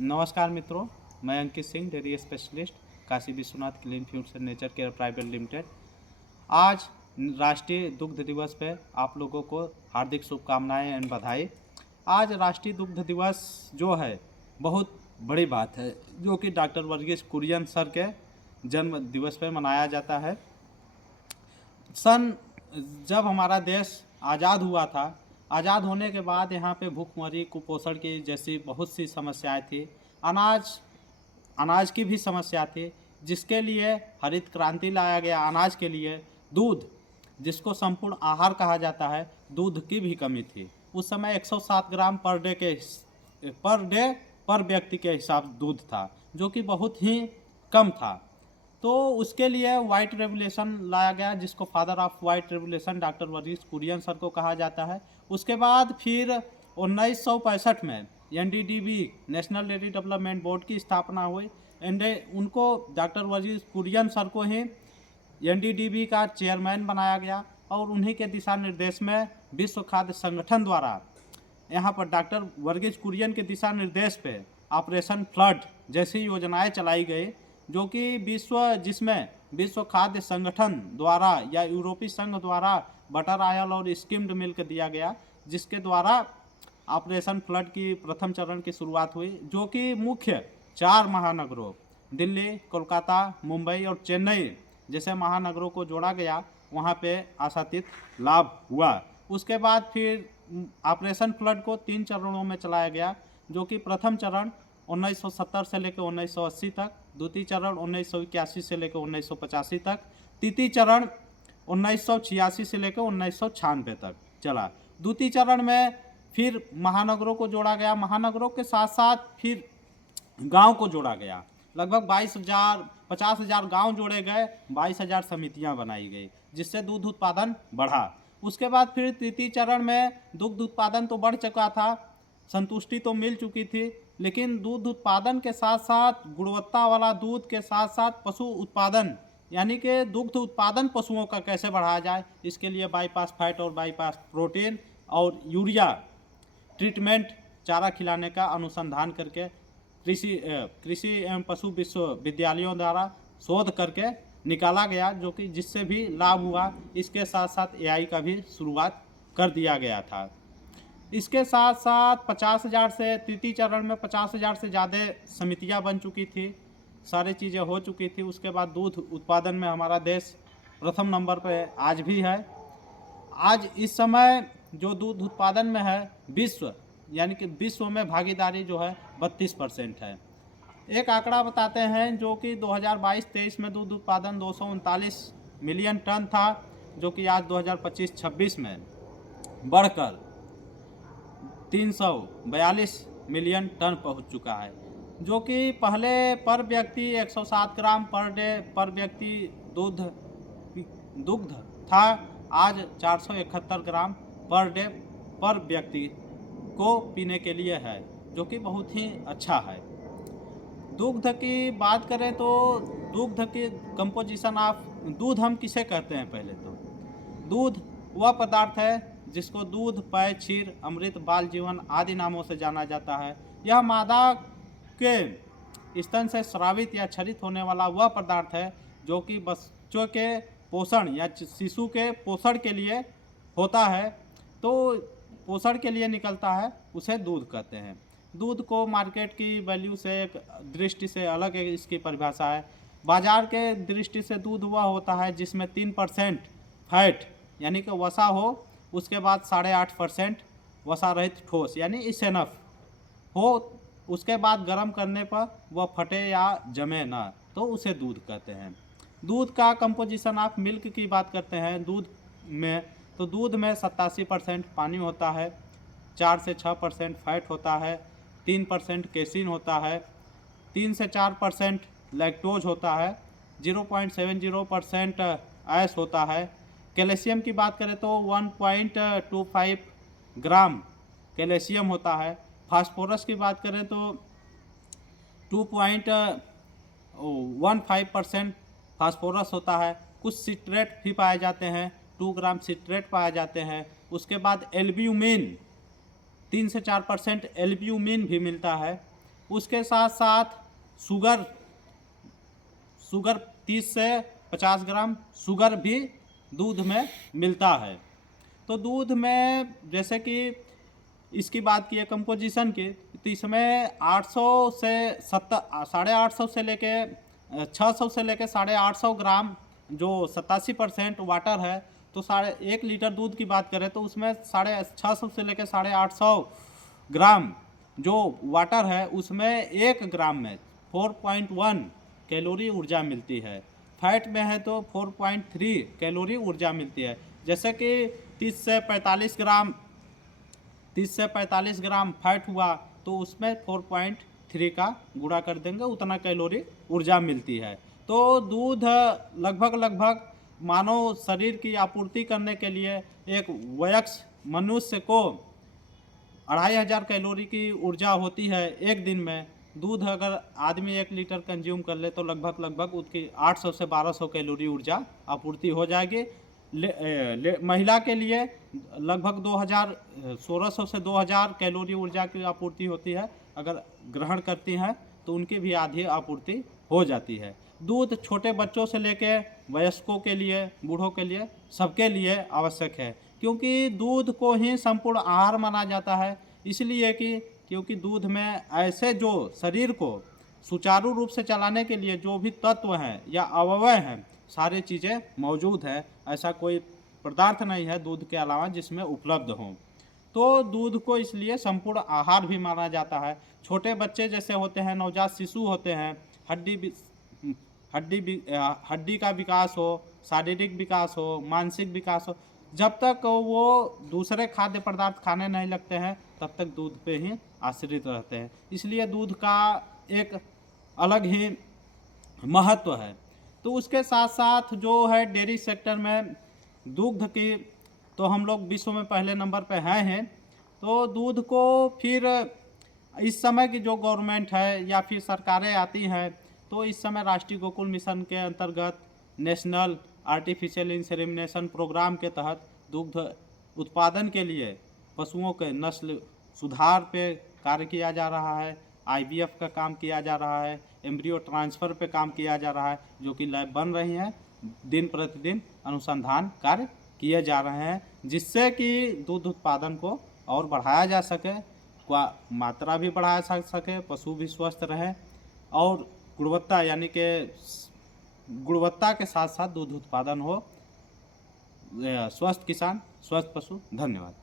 नमस्कार मित्रों, मैं Ankit Singh, dairy specialist, Kashi Vishwanath clean foods and nature care private limited. आज राष्ट्रीय दुग्ध दिवस पे आप लोगों को हार्दिक शुभकामनाएं एंड बधाई। आज राष्ट्रीय दुग्ध दिवस जो है बहुत बड़ी बात है, जो कि डॉक्टर वर्गीस कुरियन सर के जन्म दिवस पे मनाया जाता है। जब हमारा देश आज़ाद हुआ था, आज़ाद होने के बाद यहाँ पे भूखमरी, कुपोषण की जैसी बहुत सी समस्याएं थी। अनाज की भी समस्या थी, जिसके लिए हरित क्रांति लाया गया। अनाज के लिए दूध, जिसको संपूर्ण आहार कहा जाता है, दूध की भी कमी थी। उस समय 107 ग्राम पर व्यक्ति के हिसाब दूध था, जो कि बहुत ही कम था। तो उसके लिए वाइट रेवोल्यूशन लाया गया, जिसको father of white revolution doctor Verghese Kurien sir को कहा जाता है। उसके बाद फिर 1965 में NDDB, national dairy development board की स्थापना हुई। उनको डॉक्टर वर्गीस कुरियन सर को ही NDDB का चेयरमैन बनाया गया और उन्हीं के दिशा निर्देश में विश्व खाद्य संगठन द्वारा यहाँ पर डॉक्टर वर्गीस कुरियन के दिशा निर्देश पे ऑपरेशन फ्लड जैसी योजनाएं चलाई गई, जो कि जिसमें विश्व खाद्य संगठन द्वारा या यूरोपीय संघ द्वारा बटर ऑयल और स्किम्ड मिल्क दिया गया, जिसके द्वारा ऑपरेशन फ्लड की प्रथम चरण की शुरुआत हुई, जो कि मुख्य 4 महानगरों दिल्ली, कोलकाता, मुंबई और चेन्नई जैसे महानगरों को जोड़ा गया। वहाँ पे आशातीत लाभ हुआ। उसके बाद फिर ऑपरेशन फ्लड को 3 चरणों में चलाया गया, जो कि प्रथम चरण 1970 से लेकर 1980 तक, द्वितीय चरण 1981 से लेकर 1985 तक, तृतीय चरण 1986 से लेकर 1996 तक चला। द्वितीय चरण में फिर महानगरों को जोड़ा गया। महानगरों के साथ साथ फिर गांव को जोड़ा गया। लगभग 50,000 गांव जोड़े गए, 22,000 समितियां बनाई गई, जिससे दूध उत्पादन बढ़ा। उसके बाद फिर तृतीय चरण में दुग्ध उत्पादन तो बढ़ चुका था, संतुष्टि तो मिल चुकी थी, लेकिन दूध उत्पादन के साथ साथ गुणवत्ता वाला दूध के साथ साथ पशु उत्पादन, यानी कि दुग्ध उत्पादन पशुओं का कैसे बढ़ाया जाए, इसके लिए बाईपास फैट और बाईपास प्रोटीन और यूरिया ट्रीटमेंट चारा खिलाने का अनुसंधान करके कृषि एवं पशु विश्वविद्यालयों द्वारा शोध करके निकाला गया, जो कि जिससे भी लाभ हुआ। इसके साथ साथ AI का भी शुरुआत कर दिया गया था। इसके साथ साथ 50,000 से तृतीय चरण में 50,000 से ज़्यादा समितियां बन चुकी थी, सारी चीज़ें हो चुकी थी। उसके बाद दूध उत्पादन में हमारा देश प्रथम नंबर पे आज भी है। आज इस समय जो दूध उत्पादन में है यानी कि विश्व में भागीदारी जो है 32% है। एक आंकड़ा बताते हैं, जो कि 2022-23 में दूध उत्पादन 239 मिलियन टन था, जो कि आज 2025-26 में बढ़कर 342 मिलियन टन पहुंच चुका है, जो कि पहले पर व्यक्ति 107 ग्राम पर व्यक्ति दुग्ध था, आज 471 ग्राम पर व्यक्ति को पीने के लिए है, जो कि बहुत ही अच्छा है। दुग्ध की बात करें तो दुग्ध की कंपोजिशन ऑफ दूध हम किसे कहते हैं? पहले तो दूध वह पदार्थ है जिसको दूध, पेय, क्षीर, अमृत, बाल जीवन आदि नामों से जाना जाता है। यह मादा के स्तन से स्रावित या क्षरित होने वाला वह पदार्थ है, जो कि बच्चों के पोषण या शिशु के पोषण के लिए होता है, तो पोषण के लिए निकलता है, उसे दूध कहते हैं। दूध को मार्केट की वैल्यू से एक दृष्टि से अलग है, इसकी परिभाषा है। बाजार के दृष्टि से दूध वह होता है जिसमें 3% फैट यानी कि वसा हो, उसके बाद 8.5% वसा रहित ठोस यानी इसेनफ हो, उसके बाद गर्म करने पर वह फटे या जमे ना, तो उसे दूध कहते हैं। दूध का कंपोजिशन ऑफ मिल्क की बात करते हैं दूध में, तो दूध में 87% पानी होता है, 4 से 6% फैट होता है, 3% केसिन होता है, 3 से 4% लैक्टोज होता है, 0.70% ऐश होता है। कैल्शियम की बात करें तो 1.25 ग्राम कैल्शियम होता है। फास्फोरस की बात करें तो 2.15% फास्फोरस होता है। कुछ सिट्रेट भी पाए जाते हैं, 2 ग्राम सिट्रेट पाए जाते हैं। उसके बाद एल्ब्यूमिन 3 से 4% एल्ब्यूमिन भी मिलता है। उसके साथ साथ शुगर 30 से 50 ग्राम शुगर भी दूध में मिलता है। तो दूध में जैसे कि इसकी बात की है कंपोजिशन की, तो इसमें 800 से 850 से लेके 600 से लेके 850 ग्राम जो 87% वाटर है। तो 1 लीटर दूध की बात करें तो उसमें 650 से लेके 850 ग्राम जो वाटर है, उसमें 1 ग्राम में 4.1 कैलोरी ऊर्जा मिलती है। फैट में है तो 4.3 कैलोरी ऊर्जा मिलती है। जैसे कि 30 से 45 ग्राम फैट हुआ तो उसमें 4.3 का गुणा कर देंगे, उतना कैलोरी ऊर्जा मिलती है। तो दूध लगभग मानव शरीर की आपूर्ति करने के लिए एक वयस्क मनुष्य को 2500 कैलोरी की ऊर्जा होती है एक दिन में। दूध अगर आदमी 1 लीटर कंज्यूम कर ले तो लगभग उसकी 800 से 1200 कैलोरी ऊर्जा आपूर्ति हो जाएगी। महिला के लिए लगभग 1600 से 2000 कैलोरी ऊर्जा की आपूर्ति होती है। अगर ग्रहण करती हैं तो उनकी भी आधी आपूर्ति हो जाती है। दूध छोटे बच्चों से लेके वयस्कों के लिए, बूढ़ों के लिए, सबके लिए आवश्यक है, क्योंकि दूध को ही संपूर्ण आहार माना जाता है। इसलिए क्योंकि दूध में ऐसे जो शरीर को सुचारू रूप से चलाने के लिए जो भी तत्व हैं या अवयव हैं, सारी चीज़ें मौजूद है। ऐसा कोई पदार्थ नहीं है दूध के अलावा जिसमें उपलब्ध हो। तो दूध को इसलिए संपूर्ण आहार भी माना जाता है। छोटे बच्चे जैसे होते हैं, नवजात शिशु होते हैं, हड्डी का विकास हो, शारीरिक विकास हो, मानसिक विकास हो, जब तक वो दूसरे खाद्य पदार्थ खाने नहीं लगते हैं तब तक दूध पे ही आश्रित रहते हैं। इसलिए दूध का एक अलग ही महत्व है। तो उसके साथ साथ जो है डेयरी सेक्टर में दूध की, तो हम लोग विश्व में पहले नंबर पे हैं। तो दूध को फिर इस समय की जो गवर्नमेंट है या फिर सरकारें आती हैं, तो इस समय राष्ट्रीय गोकुल मिशन के अंतर्गत नेशनल आर्टिफिशियल इंसेमिनेशन प्रोग्राम के तहत दुग्ध उत्पादन के लिए पशुओं के नस्ल सुधार पे कार्य किया जा रहा है। IVF का काम किया जा रहा है, एम्ब्रियो ट्रांसफ़र पे काम किया जा रहा है, जो कि लैब बन रही हैं। दिन प्रतिदिन अनुसंधान कार्य किए जा रहे हैं, जिससे कि दूध उत्पादन को और बढ़ाया जा सके, मात्रा भी बढ़ाया जा सके, पशु भी स्वस्थ रहे और गुणवत्ता, यानी कि गुणवत्ता के साथ साथ दूध उत्पादन हो। स्वस्थ किसान, स्वस्थ पशु। धन्यवाद।